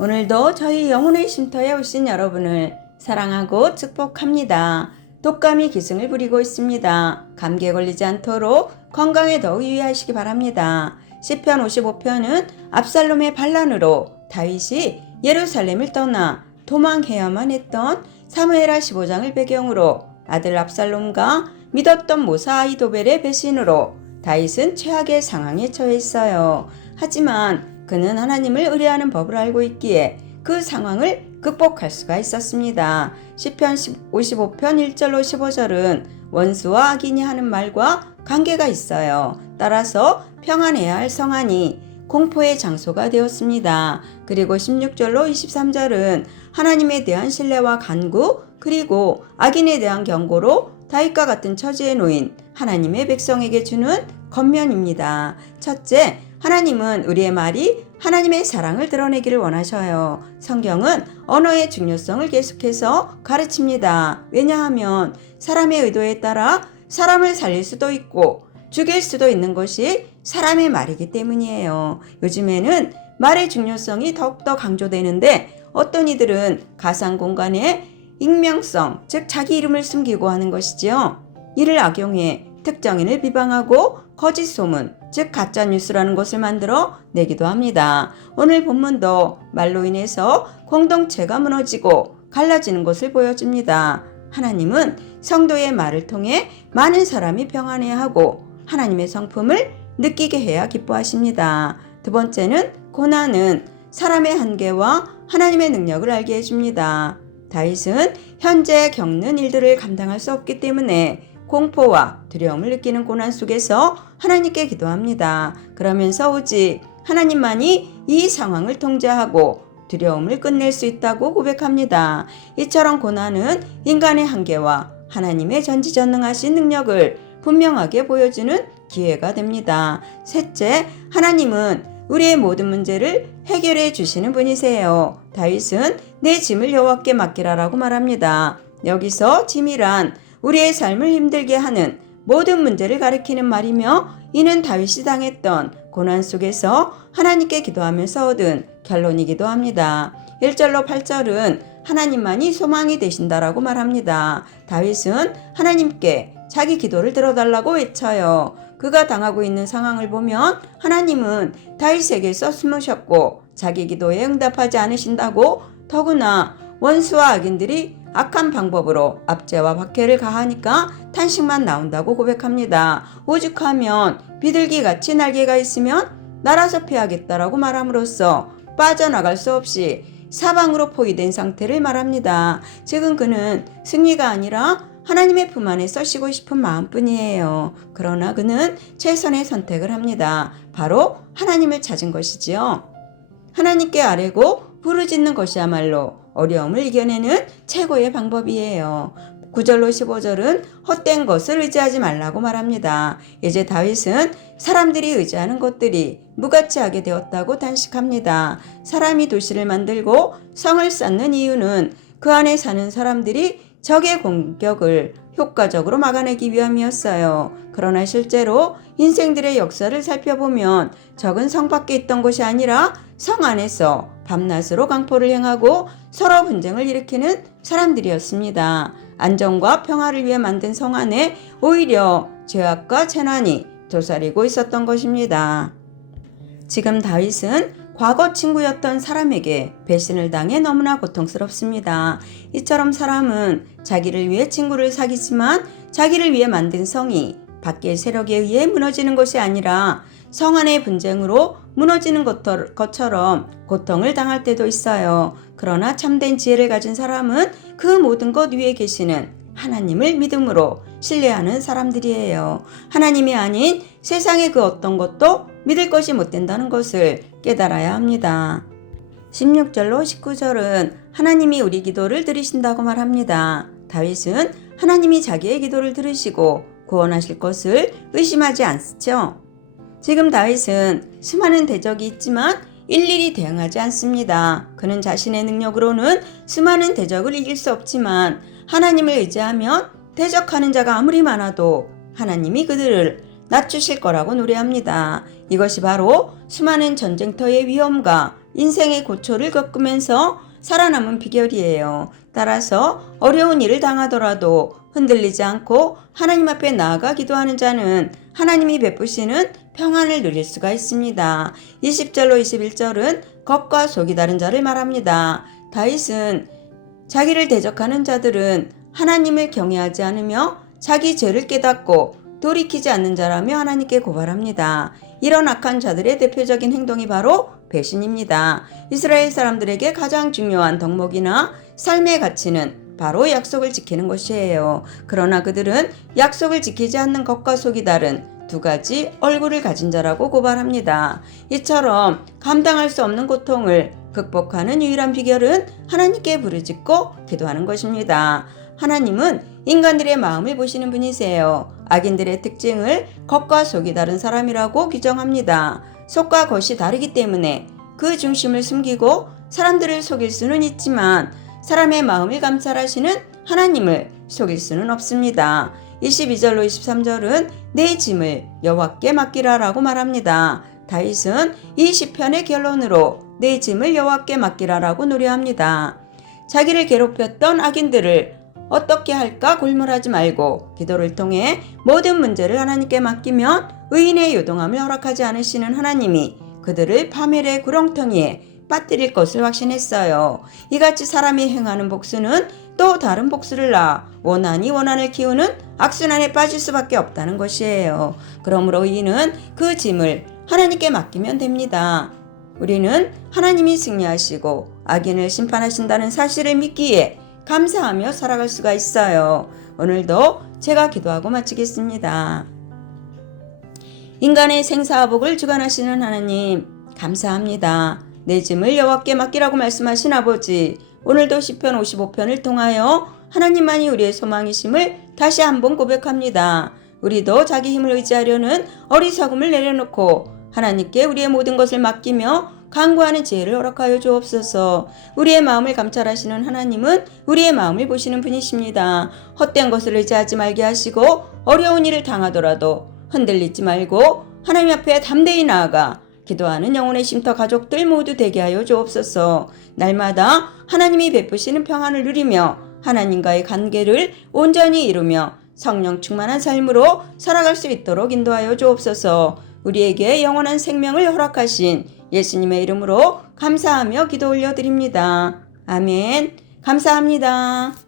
오늘도 저희 영혼의 쉼터에 오신 여러분을 사랑하고 축복합니다. 독감이 기승을 부리고 있습니다. 감기에 걸리지 않도록 건강에 더욱 유의하시기 바랍니다. 시편 55편은 압살롬의 반란으로 다윗이 예루살렘을 떠나 도망해야만 했던 사무엘하 15장을 배경으로 아들 압살롬과 믿었던 모사 아히도벨의 배신으로 다윗은 최악의 상황에 처해 있어요. 하지만 그는 하나님을 의뢰하는 법을 알고 있기에 그 상황을 극복할 수가 있었습니다. 시편 55편 1절로 15절은 원수와 악인이 하는 말과 관계가 있어요. 따라서 평안해야 할 성안이 공포의 장소가 되었습니다. 그리고 16절로 23절은 하나님에 대한 신뢰와 간구 그리고 악인에 대한 경고로 다윗과 같은 처지에 놓인 하나님의 백성에게 주는 권면입니다. 첫째, 하나님은 우리의 말이 하나님의 사랑을 드러내기를 원하셔요. 성경은 언어의 중요성을 계속해서 가르칩니다. 왜냐하면 사람의 의도에 따라 사람을 살릴 수도 있고 죽일 수도 있는 것이 사람의 말이기 때문이에요. 요즘에는 말의 중요성이 더욱더 강조되는데 어떤 이들은 가상 공간에 익명성, 즉 자기 이름을 숨기고 하는 것이지요. 이를 악용해 특정인을 비방하고 거짓 소문, 즉 가짜뉴스라는 것을 만들어 내기도 합니다. 오늘 본문도 말로 인해서 공동체가 무너지고 갈라지는 것을 보여줍니다. 하나님은 성도의 말을 통해 많은 사람이 평안해야 하고 하나님의 성품을 느끼게 해야 기뻐하십니다. 두 번째는 고난은 사람의 한계와 하나님의 능력을 알게 해줍니다. 다윗은 현재 겪는 일들을 감당할 수 없기 때문에 공포와 두려움을 느끼는 고난 속에서 하나님께 기도합니다. 그러면서 오직 하나님만이 이 상황을 통제하고 두려움을 끝낼 수 있다고 고백합니다. 이처럼 고난은 인간의 한계와 하나님의 전지전능하신 능력을 분명하게 보여주는 기회가 됩니다. 셋째, 하나님은 우리의 모든 문제를 해결해 주시는 분이세요. 다윗은 내 짐을 여호와께 맡기라라고 말합니다. 여기서 짐이란 우리의 삶을 힘들게 하는 모든 문제를 가리키는 말이며 이는 다윗이 당했던 고난 속에서 하나님께 기도하면서 얻은 결론이기도 합니다. 1절로 8절은 하나님만이 소망이 되신다라고 말합니다. 다윗은 하나님께 자기 기도를 들어달라고 외쳐요. 그가 당하고 있는 상황을 보면 하나님은 다윗에게서 숨으셨고 자기 기도에 응답하지 않으신다고 더구나 원수와 악인들이 악한 방법으로 압제와 박해를 가하니까 탄식만 나온다고 고백합니다. 오죽하면 비둘기같이 날개가 있으면 날아서 피하겠다라고 말함으로써 빠져나갈 수 없이 사방으로 포위된 상태를 말합니다. 지금 그는 승리가 아니라 하나님의 품 안에서 쉬고 싶은 마음뿐이에요. 그러나 그는 최선의 선택을 합니다. 바로 하나님을 찾은 것이지요. 하나님께 아뢰고 부르짖는 것이야말로 어려움을 이겨내는 최고의 방법이에요. 9절로 15절은 헛된 것을 의지하지 말라고 말합니다. 이제 다윗은 사람들이 의지하는 것들이 무가치하게 되었다고 단식합니다. 사람이 도시를 만들고 성을 쌓는 이유는 그 안에 사는 사람들이 적의 공격을 효과적으로 막아내기 위함이었어요. 그러나 실제로 인생들의 역사를 살펴보면 적은 성 밖에 있던 것이 아니라 성 안에서 밤낮으로 강포를 행하고 서로 분쟁을 일으키는 사람들이었습니다. 안정과 평화를 위해 만든 성 안에 오히려 죄악과 재난이 도사리고 있었던 것입니다. 지금 다윗은 과거 친구였던 사람에게 배신을 당해 너무나 고통스럽습니다. 이처럼 사람은 자기를 위해 친구를 사귀지만 자기를 위해 만든 성이 밖의 세력에 의해 무너지는 것이 아니라 성 안의 분쟁으로 무너지는 것처럼 고통을 당할 때도 있어요. 그러나 참된 지혜를 가진 사람은 그 모든 것 위에 계시는 하나님을 믿음으로 신뢰하는 사람들이에요. 하나님이 아닌 세상의 그 어떤 것도 믿을 것이 못 된다는 것을 깨달아야 합니다. 16절로 19절은 하나님이 우리 기도를 들으신다고 말합니다. 다윗은 하나님이 자기의 기도를 들으시고 구원하실 것을 의심하지 않죠. 지금 다윗은 수많은 대적이 있지만 일일이 대응하지 않습니다. 그는 자신의 능력으로는 수많은 대적을 이길 수 없지만 하나님을 의지하면 대적하는 자가 아무리 많아도 하나님이 그들을 낮추실 거라고 노래합니다. 이것이 바로 수많은 전쟁터의 위험과 인생의 고초를 겪으면서 살아남은 비결이에요. 따라서 어려운 일을 당하더라도 흔들리지 않고 하나님 앞에 나아가 기도하는 자는 하나님이 베푸시는 평안을 누릴 수가 있습니다. 20절로 21절은 겉과 속이 다른 자를 말합니다. 다윗은 자기를 대적하는 자들은 하나님을 경외하지 않으며 자기 죄를 깨닫고 돌이키지 않는 자라며 하나님께 고발합니다. 이런 악한 자들의 대표적인 행동이 바로 배신입니다. 이스라엘 사람들에게 가장 중요한 덕목이나 삶의 가치는 바로 약속을 지키는 것이에요. 그러나 그들은 약속을 지키지 않는 겉과 속이 다른 두 가지 얼굴을 가진 자라고 고발합니다. 이처럼 감당할 수 없는 고통을 극복하는 유일한 비결은 하나님께 부르짖고 기도하는 것입니다. 하나님은 인간들의 마음을 보시는 분이세요. 악인들의 특징을 겉과 속이 다른 사람이라고 규정합니다. 속과 겉이 다르기 때문에 그 중심을 숨기고 사람들을 속일 수는 있지만 사람의 마음을 감찰하시는 하나님을 속일 수는 없습니다. 22절로 23절은 내 짐을 여호와께 맡기라라고 말합니다. 다윗은 이 시편의 결론으로 내 짐을 여호와께 맡기라라고 노래합니다. 자기를 괴롭혔던 악인들을 어떻게 할까 골몰하지 말고 기도를 통해 모든 문제를 하나님께 맡기면 의인의 요동함을 허락하지 않으시는 하나님이 그들을 파멸의 구렁텅이에 빠뜨릴 것을 확신했어요. 이같이 사람이 행하는 복수는 또 다른 복수를 낳아 원한이 원한을 키우는 악순환에 빠질 수밖에 없다는 것이에요. 그러므로 의인은 그 짐을 하나님께 맡기면 됩니다. 우리는 하나님이 승리하시고 악인을 심판하신다는 사실을 믿기에 감사하며 살아갈 수가 있어요. 오늘도 제가 기도하고 마치겠습니다. 인간의 생사화복을 주관하시는 하나님 감사합니다. 내 짐을 여호와께 맡기라고 말씀하신 아버지, 오늘도 시편 55편을 통하여 하나님만이 우리의 소망이심을 다시 한번 고백합니다. 우리도 자기 힘을 의지하려는 어리석음을 내려놓고 하나님께 우리의 모든 것을 맡기며 간구하는 지혜를 허락하여 주옵소서. 우리의 마음을 감찰하시는 하나님은 우리의 마음을 보시는 분이십니다. 헛된 것을 의지하지 말게 하시고 어려운 일을 당하더라도 흔들리지 말고 하나님 앞에 담대히 나아가 기도하는 영혼의 쉼터 가족들 모두 되게 하여 주옵소서. 날마다 하나님이 베푸시는 평안을 누리며 하나님과의 관계를 온전히 이루며 성령 충만한 삶으로 살아갈 수 있도록 인도하여 주옵소서. 우리에게 영원한 생명을 허락하신 예수님의 이름으로 감사하며 기도 올려드립니다. 아멘. 감사합니다.